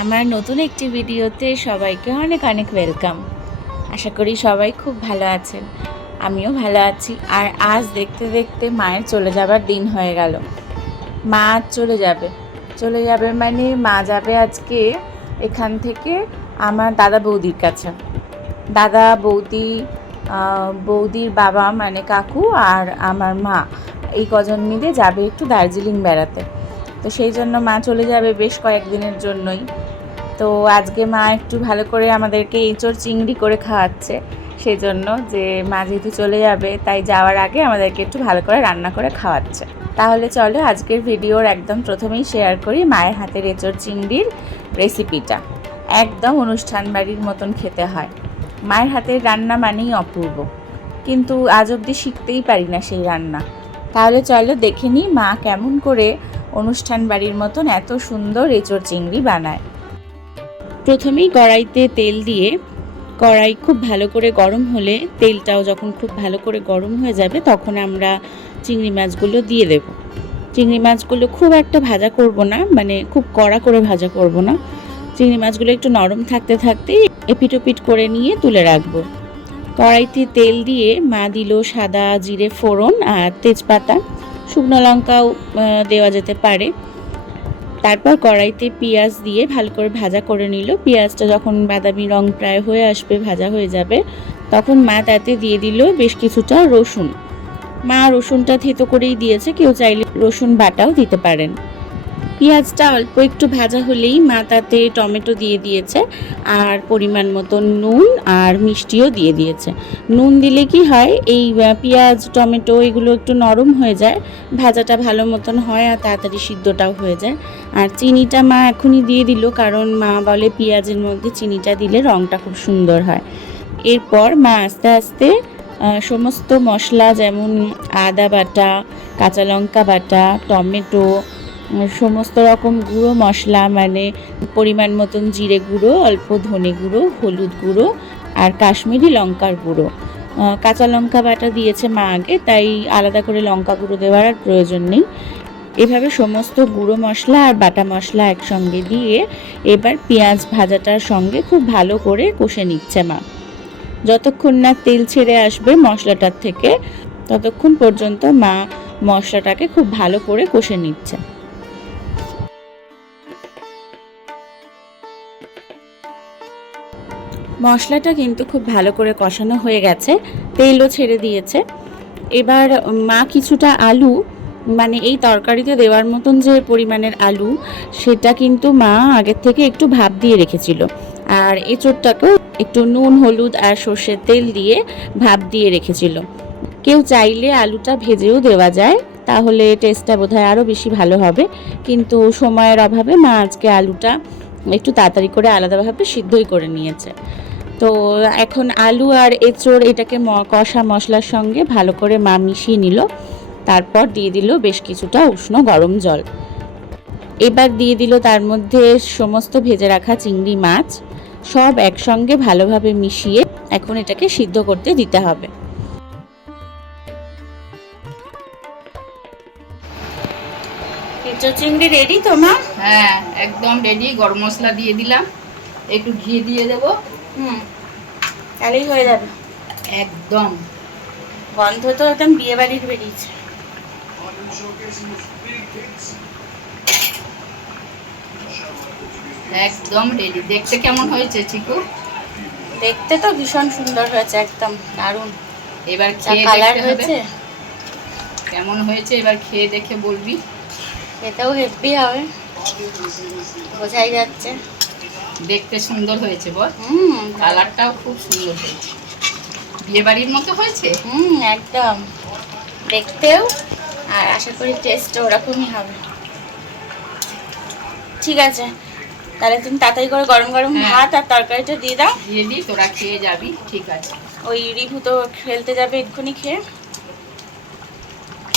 আমার নতুন একটি ভিডিওতে সবাইকে অনেক অনেক ওয়েলকাম আশা করি সবাই খুব ভালো আছেন। আমিও ভালো আছি। আর আজ দেখতে দেখতে মায়ের চলে যাবার দিন হয়ে গেল। মা চলে যাবে। চলে যাবে মানে মা যাবে আজকে এখান থেকে আমার দাদা বৌদির কাছে। দাদা, বৌদি বৌদির বাবা মানে কাকু আর আমার মা এই কজন মিলে যাবে একটু দার্জিলিং বেড়াতে। তো সেই জন্য মা চলে যাবে বেশ কয়েকদিনের জন্যই। তো আজকে মা একটু ভালো করে আমাদেরকে এঁচোড় চিংড়ি করে খাওয়াচ্ছে। সেই জন্য যে মা যেহেতু চলে যাবে, তাই যাওয়ার আগে আমাদেরকে একটু ভালো করে রান্না করে খাওয়াচ্ছে। তাহলে চলো আজকের ভিডিওর একদম প্রথমেই শেয়ার করি মায়ের হাতের এঁচোড় চিংড়ির রেসিপিটা একদম অনুষ্ঠান বাড়ির মতন খেতে হয়। মায়ের হাতের রান্না মানেই অপূর্ব। কিন্তু আজ অবধি শিখতেই পারি না সেই রান্না। তাহলে চলো দেখে নিই মা কেমন করে অনুষ্ঠান বাড়ির মতন এত সুন্দর এঁচোড় চিংড়ি বানায়। প্রথমেই কড়াইতে তেল দিয়ে কড়াই খুব ভালো করে গরম হলে তেলটাও যখন খুব ভালো করে গরম হয়ে যাবে, তখন আমরা চিংড়ি মাছগুলো দিয়ে দেব। চিংড়ি মাছগুলো খুব একটা ভাজা করব না মানে খুব কড়া করে ভাজা করব না। চিংড়ি মাছগুলো একটু নরম থাকতে থাকতেই এপিট ওপিট করে নিয়ে তুলে রাখব। কড়াইতে তেল দিয়ে মা দিল সাদা জিরে ফোড়ন আর তেজপাতা। শুকনো লঙ্কাও দেওয়া যেতে পারে। তারপর কড়াইতে পেঁয়াজ দিয়ে ভালো করে ভাজা করে নিল। পেঁয়াজটা যখন বাদামি রং প্রায় হয়ে আসবে, ভাজা হয়ে যাবে, তখন মা তাতে দিয়ে দিল বেশ কিছুটা রসুন। মা রসুনটা থেতো করেই দিয়েছে, কেউ চাইলে রসুন বাটাও দিতে পারেন। পেঁয়াজটা অল্প একটু ভাজা হলেই মা তাতে টমেটো দিয়ে দিয়েছে আর পরিমাণ মতো নুন আর মিষ্টিও দিয়ে দিয়েছে। নুন দিলে কি হয়, এই পেঁয়াজ, টমেটো এগুলো একটু নরম হয়ে যায়, ভাজাটা ভালো মতন হয় আর তাড়াতাড়ি সিদ্ধটাও হয়ে যায়। আর চিনিটা মা এখনই দিয়ে দিল, কারণ মা বলে পেঁয়াজের মধ্যে চিনিটা দিলে রঙটা খুব সুন্দর হয়। এরপর মা আস্তে আস্তে সমস্ত মশলা যেমন আদা বাটা, কাঁচা লঙ্কা বাটা, টমেটো সমস্ত রকম গুঁড়ো, মশলা মানে পরিমাণ মতন জিরে গুঁড়ো, অল্প ধনে গুঁড়ো, হলুদ গুঁড়ো আর কাশ্মীরি লঙ্কার গুঁড়ো। কাঁচা লঙ্কা বাটা দিয়েছে মা আগে, তাই আলাদা করে লঙ্কা গুঁড়ো দেওয়ার আর প্রয়োজন নেই। এভাবে সমস্ত গুঁড়ো মশলা আর বাটা মশলা একসঙ্গে দিয়ে এবার পেঁয়াজ ভাজাটার সঙ্গে খুব ভালো করে কষে নিচ্ছে মা। যতক্ষণ না তেল ছেড়ে আসবে মশলাটার থেকে, ততক্ষণ পর্যন্ত মা মশলাটাকে খুব ভালো করে কষে নিচ্ছে। মশলাটা কিন্তু খুব ভালো করে কষানো হয়ে গেছে। তেলও ছেড়ে দিয়েছে। এবার মা কিছুটা আলু মানে এই তরকারিতে দেওয়ার মতন যে পরিমাণের আলু, সেটা কিন্তু মা আগের থেকে একটু ভাপ দিয়ে রেখেছিল। আর এঁচোড়টাকেও একটু নুন, হলুদ আর সর্ষের তেল দিয়ে ভাপ দিয়ে রেখেছিল। কেউ চাইলে আলুটা ভেজেও দেওয়া যায়, তাহলে টেস্টটা বোধহয় আরও বেশি ভালো হবে। কিন্তু সময়ের অভাবে মা আজকে আলুটা একটু তাড়াতাড়ি করে আলাদাভাবে সিদ্ধই করে নিয়েছে। তো এখন আলু আর এঁচোড় এটাকে কষা মশলার সঙ্গে ভালো করে মা মিশিয়ে নিল। তারপর দিয়ে দিল বেশ কিছুটা উষ্ণ গরম জল। এবার দিয়ে দিল তার মধ্যে সমস্ত ভেজে রাখা চিংড়ি মাছ। সব একসঙ্গে ভালোভাবে মিশিয়ে এখন এটাকে সিদ্ধ করতে দিতে হবে। চিংড়ি রেডি তো মা? হ্যাঁ একদম রেডি গরম মশলা দিয়ে দিলাম। একটু ঘি দিয়ে দেবো। হুম তাহলেই হয়ে যাবে। একদম। গন্ধ তো একদম বিয়ে বাড়ির বেরিয়েছে। একদম রেডি দেখতে কেমন হয়েছে চিকু? দেখতে তো ভীষণ সুন্দর হয়েছে একদম দারুণ। এবার খেয়ে কালার হয়েছে। কেমন হয়েছে এবার খেয়ে দেখে বলবি। খেতেও হেভি হবে। বোঝাই যাচ্ছে। দেখতে সুন্দর হয়েছে বল। হুম। কালারটাও খুব সুন্দর হয়েছে। বিয়ে বাড়ির মতো হয়েছে? হুম একদম। দেখতেও আর আশা করি টেস্টও ওরকমই হবে। ঠিক আছে। তাহলে তুমি তাড়াতাড়ি করে গরম গরম হ্যাঁ। ভাত আর তরকারিটা দিয়ে দাও। দিয়ে দিই তোরা খেয়ে যাবি। ঠিক আছে। ওই রিভু তো খেলতে যাবে এক্ষুনি খেয়ে।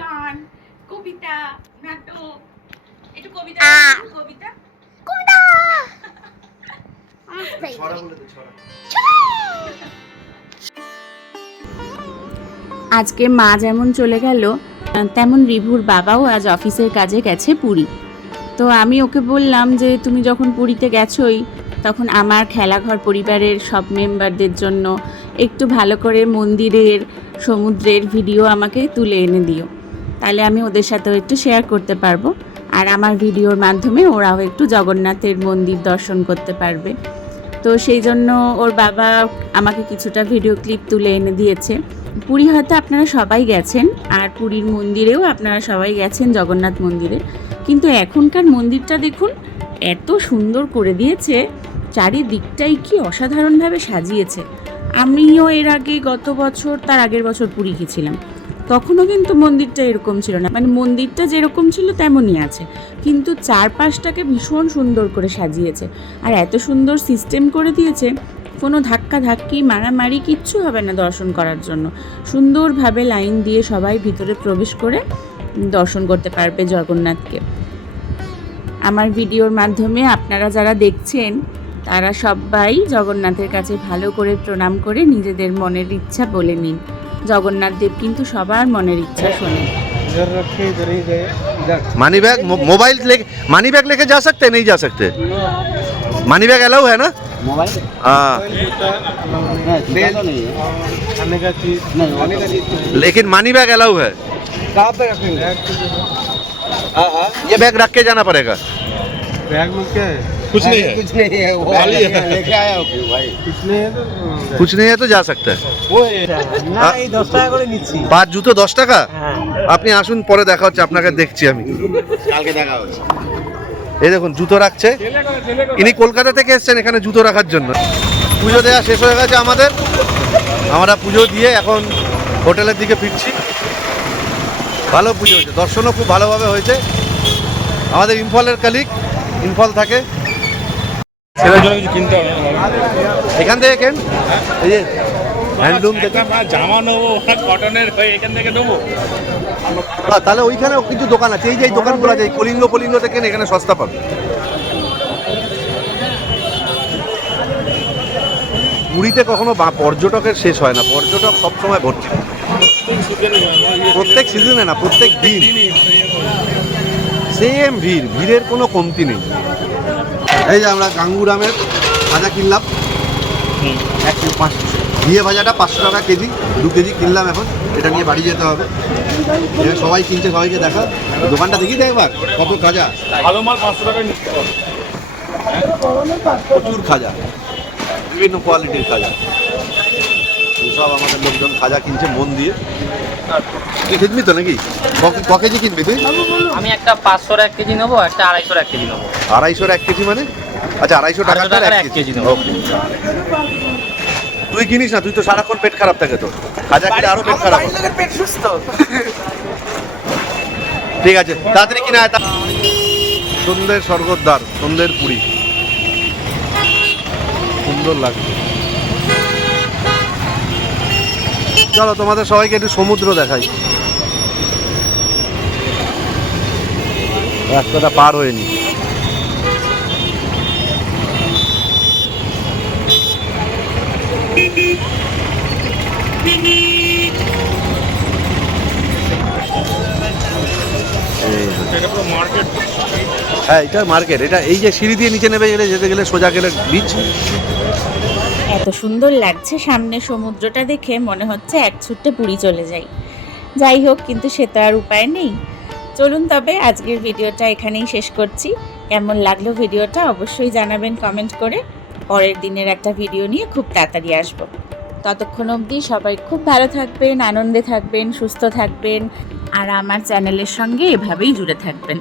গান কবিতা নাটক। একটু কবিতা কবিতা। আজকে মা যেমন চলে গেল তেমন রিভুর বাবাও আজ অফিসের কাজে গেছে পুরী। তো আমি ওকে বললাম যে তুমি যখন পুরীতে গেছোই তখন আমার খেলাঘর পরিবারের সব মেম্বারদের জন্য একটু ভালো করে মন্দিরের সমুদ্রের ভিডিও আমাকে তুলে এনে দিও। তাহলে আমি ওদের সাথেও একটু শেয়ার করতে পারব। আর আমার ভিডিওর মাধ্যমে ওরাও একটু জগন্নাথের মন্দির দর্শন করতে পারবে। তো সেই জন্য ওর বাবা আমাকে কিছুটা ভিডিও ক্লিপ তুলে এনে দিয়েছে। পুরী হয়তো আপনারা সবাই গেছেন, আর পুরীর মন্দিরেও আপনারা সবাই গেছেন জগন্নাথ মন্দিরে। কিন্তু এখনকার মন্দিরটা দেখুন, এত সুন্দর করে দিয়েছে, চারিদিকটাই কি অসাধারণভাবে সাজিয়েছে। আমিও এর আগে গত বছর, তার আগের বছর পুরী গেছিলাম। তখনও কিন্তু মন্দিরটা এরকম ছিল না। মানে মন্দিরটা যেরকম ছিল তেমনই আছে। কিন্তু চারপাশটাকে ভীষণ সুন্দর করে সাজিয়েছে। আর এত সুন্দর সিস্টেম করে দিয়েছে, কোনো ধাক্কা ধাক্কি, মারামারি কিচ্ছু হবে না দর্শন করার জন্য। সুন্দরভাবে লাইন দিয়ে সবাই ভিতরে প্রবেশ করে দর্শন করতে পারবে জগন্নাথকে। আমার ভিডিওর মাধ্যমে আপনারা যারা দেখছেন, তারা সবাই জগন্নাথের কাছে ভালো করে প্রণাম করে নিজেদের মনের ইচ্ছা বলে নিন। জগন্নাথ দেব কিন্তু সবার মনের ইচ্ছা শোনেন इधर रखे इधर ही गए इधर मनी बैग मो- मोबाइल लेके मनी बैग लेके जा सकते हैं नहीं जा सकते मनी बैग अलाउ है ना मोबाइल हाँ नहीं जूता तो नहीं है खाने का चीज नहीं, वो खाने तो- का चीज लेकिन मनी बैग अलाउ है कहाँ पे रखेंगे हाँ हाँ ये बैग रख के जाना पड़ेगा बैग में क्या है कुछ नहीं है कुछ नहीं है वो खाली है। लेके आया हो क्यों भाई कुछ नहीं है तो कुछ नहीं है तो जा सकते हैं वो है না, এই দশ টাকা করে নিচ্ছি পাঁচ জুতো দশ টাকা হ্যাঁ আপনি আসুন পরে দেখা হচ্ছে আপনাকে দেখছি আমি কালকে দেখা হচ্ছে এই দেখুন জুতো রাখছে ইনি কলকাতা থেকে এসেছেন এখানে জুতো রাখার জন্য পুজো দেওয়া শেষ হয়ে গেছে আমাদের আমরা পুজো দিয়ে এখন হোটেলের দিকে ফিরছি ভালো পুজো হয়েছে দর্শনও খুব ভালোভাবে হয়েছে আমাদের ইম্ফলের কালিক ইম্ফল থাকে ছেলের জন্য কিছু কিনতে হবে। এখান থেকে কেন? এই যে হ্যান্ডলুম থেকে। জামা নেব কটনের হয়ে এখান থেকে নেব। তাহলে ওইখানেও কিছু দোকান আছে। এই যে দোকানগুলো আছে কলিঙ্গ ফলিঙ্গ থেকে এখানে সস্তা পাবে? পুরীতে কখনো বা- পর্যটকের শেষ হয় না। পর্যটক সবসময় ভর্তি। প্রত্যেক সিজনে না প্রত্যেক দিন। সেম ভিড় ভিড়ের কোনো কমতি নেই। এই যে আমরা গাঙ্গুরামের ভাজা কিনলাম। এক পাঁচ ঘিয়ে ভাজাটা পাঁচশো টাকা কেজি দু কেজি কিনলাম এখন এটা নিয়ে বাড়ি যেতে হবে। এবার সবাই কিনছে সবাইকে দেখা। দোকানটা দেখি একবার কত খাজা। ভালো মাল পাঁচশো টাকায় নিতে প্রচুর খাজা বিভিন্ন কোয়ালিটির খাজা। সব আমাদের লোকজন খাজা কিনছে মন দিয়ে। তুই কিনবি তো নাকি? ক- ক কেজি কিনবি তুই? আমি একটা পাঁচশোর এক কেজি নেব একটা আড়াইশোর এক কেজি নেব। আড়াইশোর এক কেজি মানে? আচ্ছা আড়াইশো টাকা এক কেজি। নেব। তুই কিনিস না তুই তো সারাক্ষণ পেট খারাপ থাকে তো খাজা কিনে আরও পেট খারাপ হবে। ঠিক আছে তাড়াতাড়ি কিনে সন্ধ্যের স্বর্গদ্বার সন্ধ্যের পুরী। সুন্দর লাগছে। চলো তোমাদের সবাইকে একটু সমুদ্র দেখাই। রাস্তাটা পার হয়নি। হ্যাঁ এটা মার্কেট এটা এই যে সিঁড়ি দিয়ে নিচে নেবে গেলে, যেতে গেলে সোজা গেলে বিচ এত সুন্দর লাগছে সামনে সমুদ্রটা দেখে, মনে হচ্ছে এক ছুট্টে পুরী চলে যাই। যাই হোক, কিন্তু সে তো আর উপায় নেই। চলুন তবে আজকের ভিডিওটা এখানেই শেষ করছি। কেমন লাগল ভিডিওটা অবশ্যই জানাবেন কমেন্ট করে। পরের দিনের একটা ভিডিও নিয়ে খুব তাড়াতাড়ি আসব। ততক্ষণ অবধি সবাই খুব ভালো থাকবেন, আনন্দে থাকবেন, সুস্থ থাকবেন। আর আমার চ্যানেলের সঙ্গে এভাবেই জুড়ে থাকবেন।